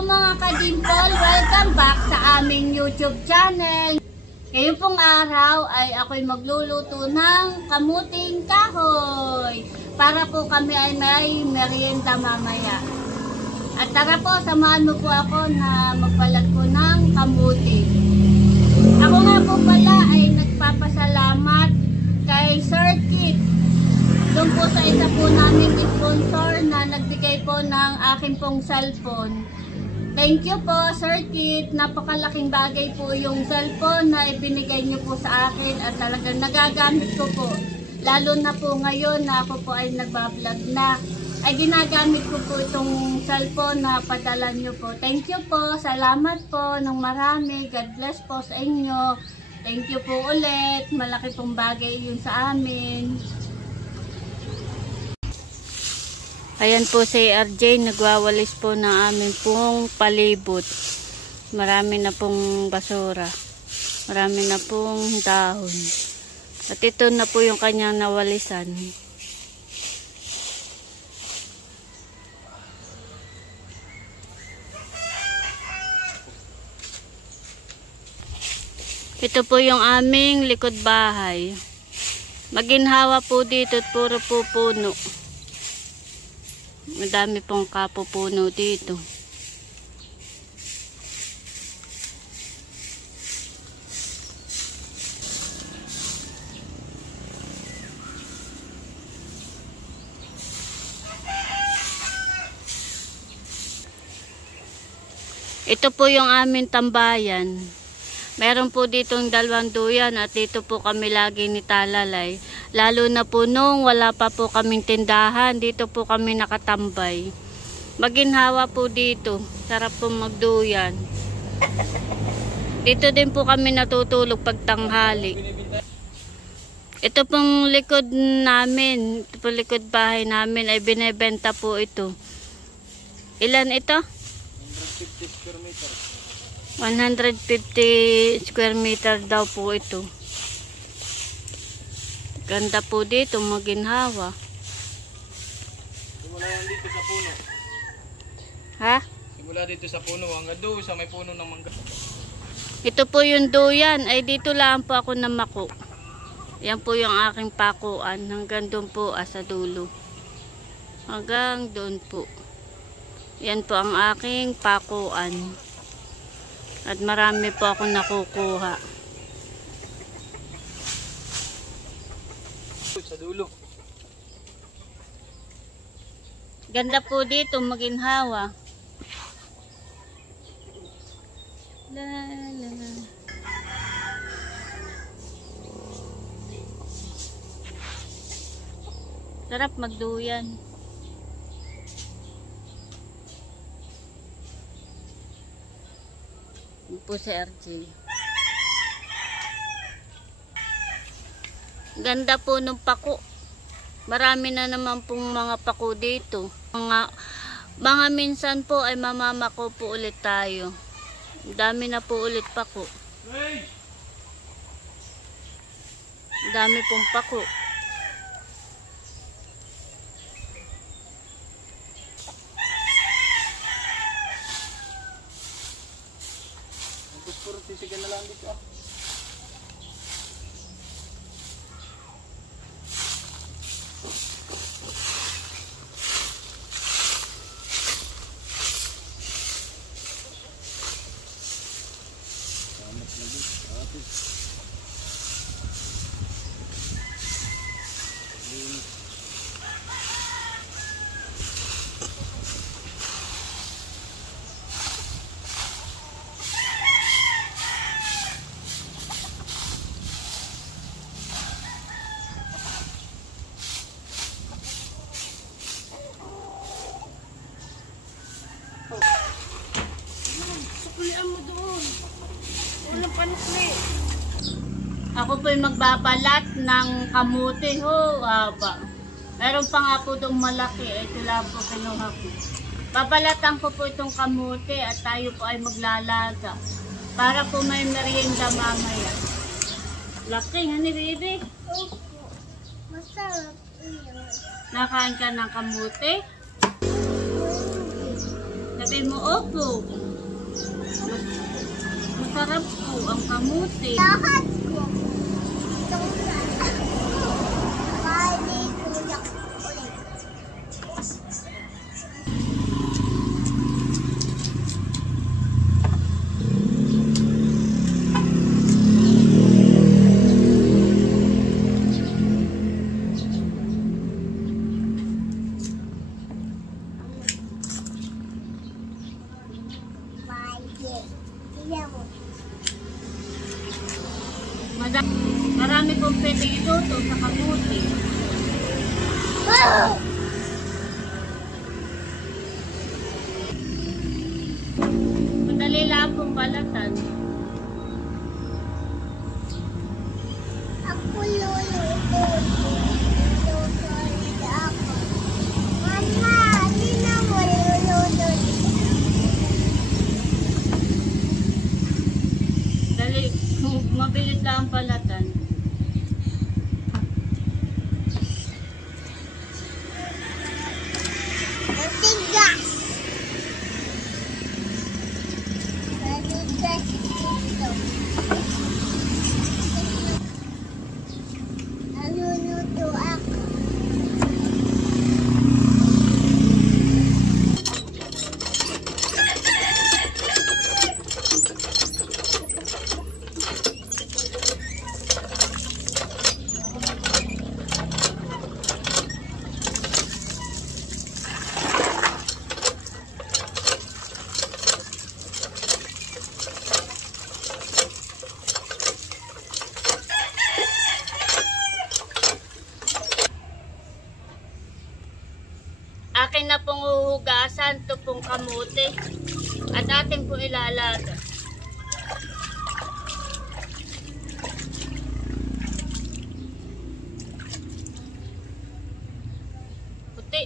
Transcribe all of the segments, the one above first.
mga ka-dimple, welcome back sa aming YouTube channel. Ngayong pong araw ay ako'y magluluto ng kamuting kahoy para po kami ay may merienda mamaya. At tara po, samahan mo po ako na magbalat po ng kamuti. Ako nga po pala ay nagpapasalamat kay Sir Kit. Doon po sa isa po namin sponsor na nagbigay po ng aking pong cellphone. Thank you po, Sir Kit. Napakalaking bagay po yung cellphone na ibinigay niyo po sa akin at talagang nagagamit ko po. Lalo na po ngayon na ako po ay nagbablog na, ay ginagamit ko po itong cellphone na padala niyo po. Thank you po. Salamat po ng marami. God bless po sa inyo. Thank you po ulit. Malaki pong bagay yun sa amin. Ayan po si RJ, nagwawalis po ng aming pong palibot. Marami na pong basura. Marami na pong dahon. At ito na po yung kanyang nawalisan. Ito po yung aming likod bahay. Maginhawa po dito at puro po puno. Madami pong kapupuno dito. Ito po yung aming tambayan. Meron po ditong 2 duyan at dito po kami lagi ni Talalay. Lalo na po nung wala pa po kaming tindahan, dito po kami nakatambay. Maginhawa po dito. Sarap po magduyan. Dito din po kami natutulog pag tanghali. Ito pong likod namin, ito pong likod bahay namin ay binebenta po ito. Ilan ito? 150 square meter. 150 square meter daw po ito. Ganda po dito, maginhawa. Simula yan dito sa puno. Ha? Simula dito sa puno hanggang doon sa may puno ng mangga. Ito po yung duyan. Ay dito lang po ako namako. Yan po yung aking pakuan. Hanggang doon po sa dulo. Hanggang doon po. Yan po ang aking pakuan. At marami po akong nakukuha. Sa dulo. Ganda po dito, maginhawa. La la la. Sarap magduyan. Po si RJ. Ganda po ng pako. Marami na naman pong mga pako dito. Mga minsan po ay mamamako po ulit tayo. Dami na po ulit pako. Dami pong pako. Puro sisigan na lang dito. Ako po'y magbabalat ng kamuti ho. Meron pa nga po itong malaki. Ito lang po kinuha ko. Babalatan ko po itong kamuti at tayo po ay maglalaga. Para po may merienda mamaya. Laki nga ni Bibi. Opo. Masarap yun. Nakain ka ng kamuti? Sabi Sabi mo, opo. Masarap po ang kamuti. Lahat ko. Itong bali tulak ulit. Bali. Tignan mo. Marami pong pwedeng iluto sa kamuti. Wow! Madali lang pong balatan. Ako luluto. Luluto ulit ako. Mama, hindi na mo luluto. Dali, mabilis lang ang balatan. Matigas. Matigas dito. Naluluto ako. Akin na pong uhugasan ito pong kamuti at ating pong ilalaga. Puti.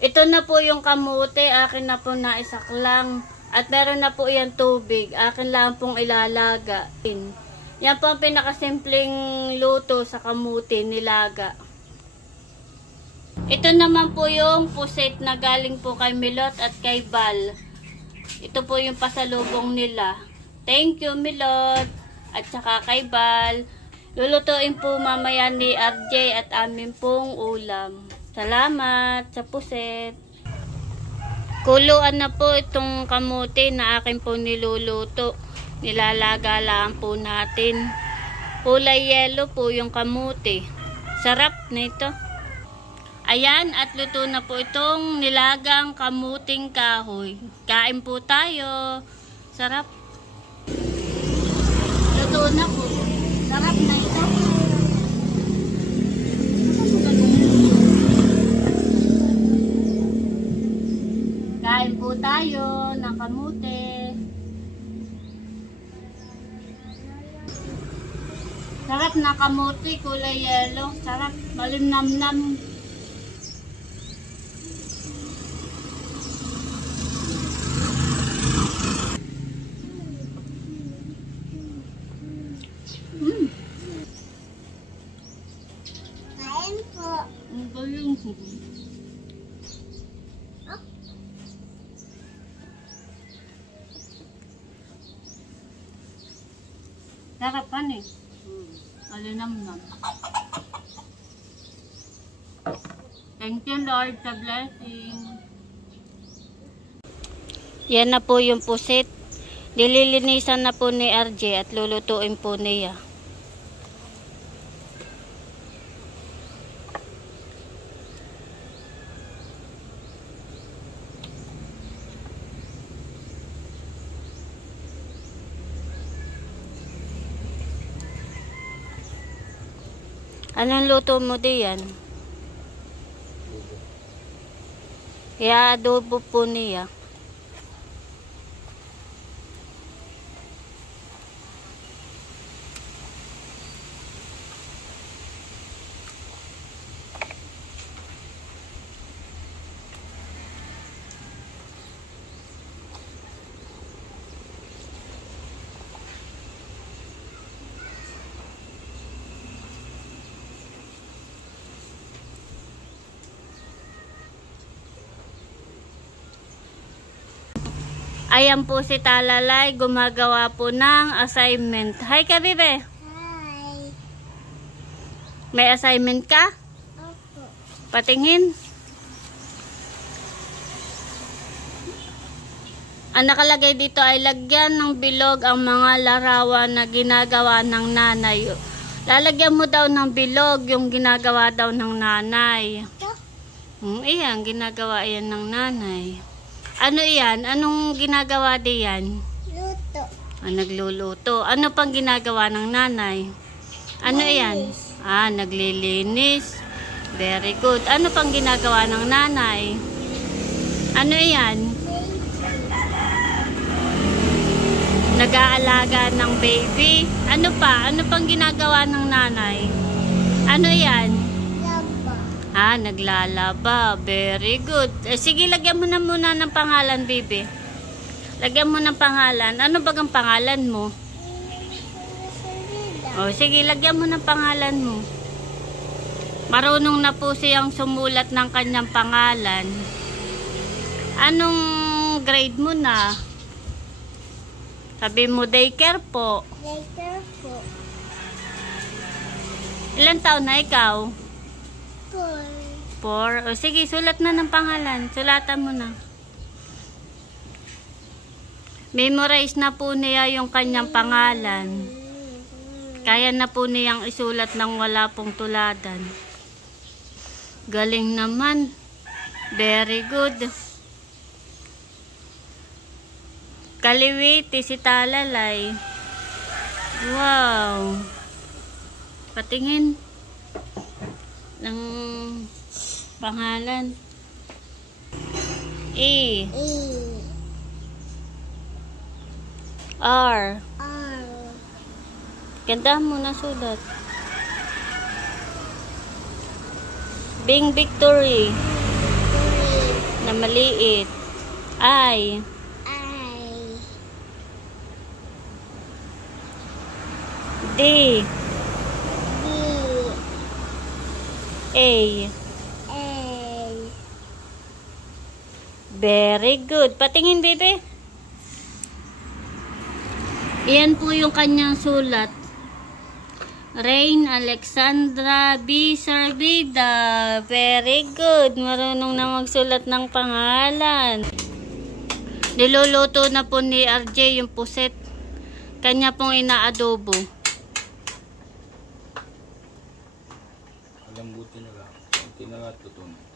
Ito na po yung kamote, akin na po naisaklang. At meron na po yan tubig, akin lang pong ilalaga. Yan po ang pinakasimpleng luto sa kamote, nilaga. Ito naman po yung pusit na galing po kay Milot at kay Bal. Ito po yung pasalubong nila. Thank you Milot at saka kay Bal. Lulutuin po mamaya ni RJ at amin pong ulam. Salamat sa puset. Kuluan na po itong kamote na akin po niluluto. Nilalaga lang po natin. Kulay yellow po yung kamote. Sarap na ito. Ayan, at luto na po itong nilagang kamuting kahoy. Kain po tayo. Sarap. Luto na po. Sarap na ito. Kain po tayo ng kamote. Sarap na kamote, kulay yellow. Sarap, malimnamnam. Kain po. Ang galing. Sarap pa eh. Malinamnam. Thank you Lord sa blessing. Yan na po yung pusit. Dililinisan na po ni RJ at lulutuin po niya. Anong luto mo diyan? I-adobo po niya. Ayan po si Talalay, gumagawa po ng assignment. Hi ka, Bibe. Hi. May assignment ka? Opo. Patingin. Ang nakalagay dito ay lagyan ng bilog ang mga larawan na ginagawa ng nanay. Lalagyan mo daw ng bilog yung ginagawa daw ng nanay. Ito. Iyan, ginagawa yan ng nanay. Ano iyan? Anong ginagawa diyan? Luto. Nagluluto. Ano pang ginagawa ng nanay? Ano iyan? Naglilinis. Very good. Ano pang ginagawa ng nanay? Ano iyan? Nag-aalaga ng baby. Ano pa? Ano pang ginagawa ng nanay? Ano yan? Laba. Naglalaba. Very good. Sige, lagyan mo na muna ng pangalan, baby. Lagyan mo ng pangalan. Ano bagang pangalan mo? Sige, lagyan mo ng pangalan mo. Marunong na po siyang sumulat ng kanyang pangalan. Anong grade mo na? Sabi mo, daycare po. Later po. Ilan taon na ikaw? 4. 4. Sige, sulat na ng pangalan. Sulatan mo na. Memorize na po niya yung kanyang pangalan. Kaya na po niyang isulat ng wala pong tuladan. Galing naman. Very good. Kaliwiti si Talalay. Wow. Patingin ng pangalan. E. R. Ganda mo na sulat. Bing Victory. Na maliit. I. D. A. Very good. Patingin, baby. Iyan po yung kanyang sulat. Rain Alexandra B. Servida. Very good. Marunong na magsulat ng pangalan. Niluluto na po ni RJ yung puset. Kanya pong inaadobo. Lambutin na lang. Kunti na lang tutunan.